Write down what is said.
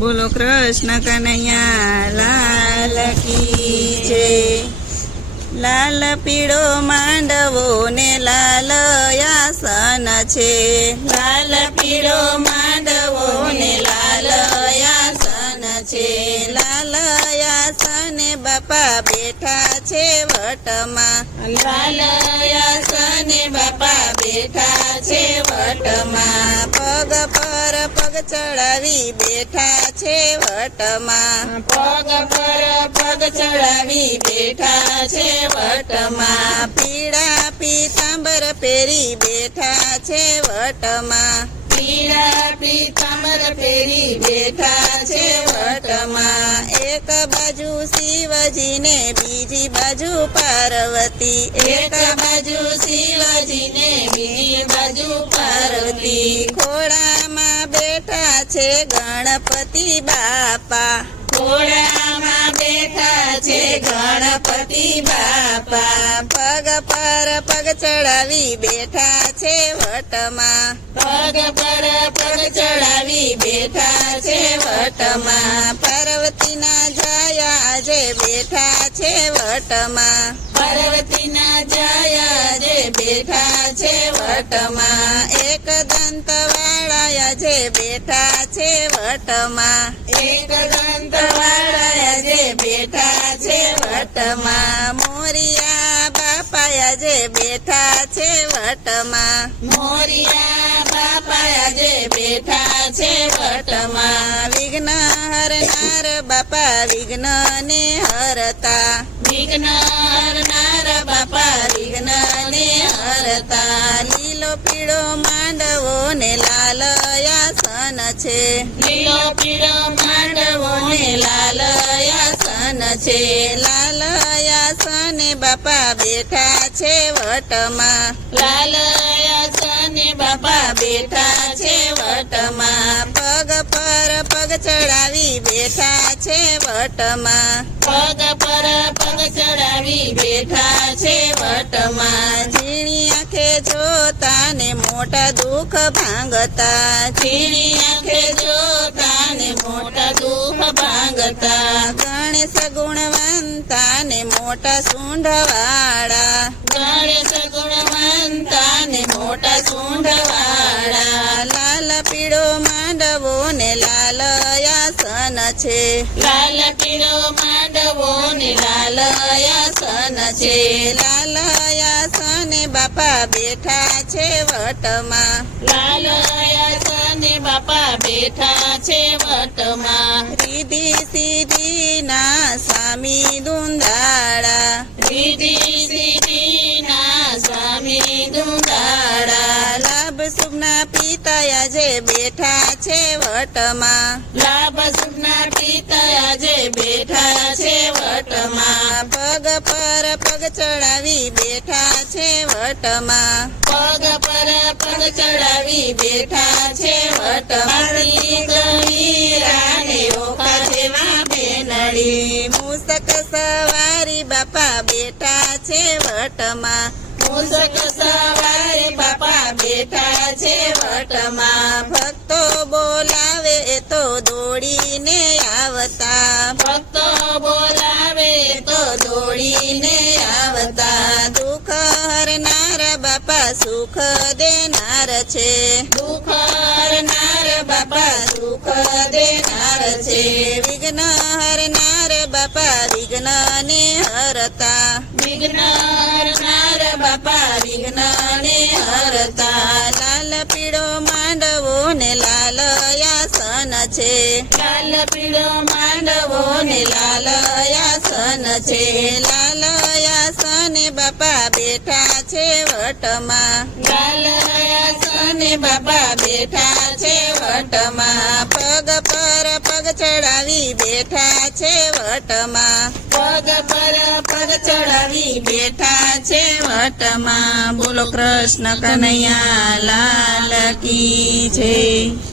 બોલો કૃષ્ણ કનૈયા, લાલ કી છે લાલ પીળો માંડવો ને લાલ યાસન છે. લાલ પીળો માંડવો ને લાલ યાસન છે. લાલ યાસને બાપા બેઠા છે વટમાં. લાલ યાસને બાપા બેઠા છે વટમાં. પગ ચડાવી બેઠા છે વટમાં. પગ પર પગ ચડાવી બેઠા છે વટમાં. પીળા પીતાંબર પહેરી બેઠા છે વટમાં. પીળા પીતાંબર પહેરી બેઠા છે વટમાં. એક બાજુ શિવજીને બીજી બાજુ પાર્વતી. એક બાજુ શિવજીને બીજી બાજુ પાર્વતી. ખોળામાં બેઠા છે ગણપતિ બાપા. ખોળામાં બેઠા છે ગણપતિ બાપા. પગ પર પગ ચડાવી બેઠા છે વટમાં. પગ પર પગ ચડાવી બેઠા છે વટમાં. પાર્વતીના જાયા આજે બેઠા છે વટમાં. પાર્વતીના જાયા જે બેઠા છે વટમાં. એક દંત વાળા જે બેઠા છે વટમાં. એક દંત વાળા જે બેઠા છે વટમાં. મોરિયા બાપા જે બેઠા છે વટમાં. મોરિયા બાપાયા જે બેઠા છે વટમાં. વિઘ્ન હરનાર બાપા વિઘ્ન ને હરતા. વિઘ્ન હરનાર બાપા વિઘ્ન ને હરતા. લીલો પીળો માંડવો ને લાલ યાસન છે. લીલો પીળો માંડવો ને લાલ યાસન છે. લાલ યાસને બાપા બેઠા છે વટમાં. લાલ યાસને બાપા બેઠા છે વટમાં. પગ પર પગ ચડાવી બેઠા છે વટમાં. પગ પર પગ ચડાવી બેઠા છે વટમાં. ઝીણી આંખે જોતા ને મોટા દુઃખ ભાંગતા, ઝીણી આંખે જોતા ને મોટા દુઃખ ભાંગતા, ગણેશ ગુણવંતા ને મોટા સૂંઢવાળા, ગણેશ ગુણવંતા ને મોટા સૂંઢવાળા, લાલ પીળો માંડવો ને લાલ આસન છે. લાલ પીળો માંડવો ને લાલયાસન છે લાલયાસને બાપા બેઠા છે વટમાં. લાલયાસને બાપા બેઠા છે વટમાં. રીધિ સીધી ના સ્વામી દુંદાળા. રીધિ સીધી ના સ્વામી દુંદાળા. લાભ સુખના પિતા જે બેઠા છે વટમાં. લાભ પગ ચડાવી બેઠા છે વટમાં. પગ પર પગ ચડાવી બેઠા છે વટમાં. મૂસક સવારી બાપા બેઠા છે વટમાં. મૂસક સવારી બાપા બેઠા છે વટમાં. ભક્તો બોલાવે તો દોડીને આવતા. ભક્તો દેનાર છે. દુઃખ હરનાર બાપા સુખ દેનાર છે. વિઘ્ન હરનાર બાપા વિઘ્ન ને હરતા. વિઘ્ન હરનાર બાપા વિઘ્ન ને હરતા. લાલ પીળો માંડવો ને લાલ યાસન છે. લાલ પીળો માંડવો ને લાલ યાસન છે. લાલ યાસન બાપા બેઠા છે વટમાં. બાબા બેઠા છે વટમાં. પગ પર પગ ચડાવી બેઠા છે વટમાં. પગ પર પગ ચડાવી બેઠા છે વટમાં. બોલો કૃષ્ણ કનૈયા લાલ કી છે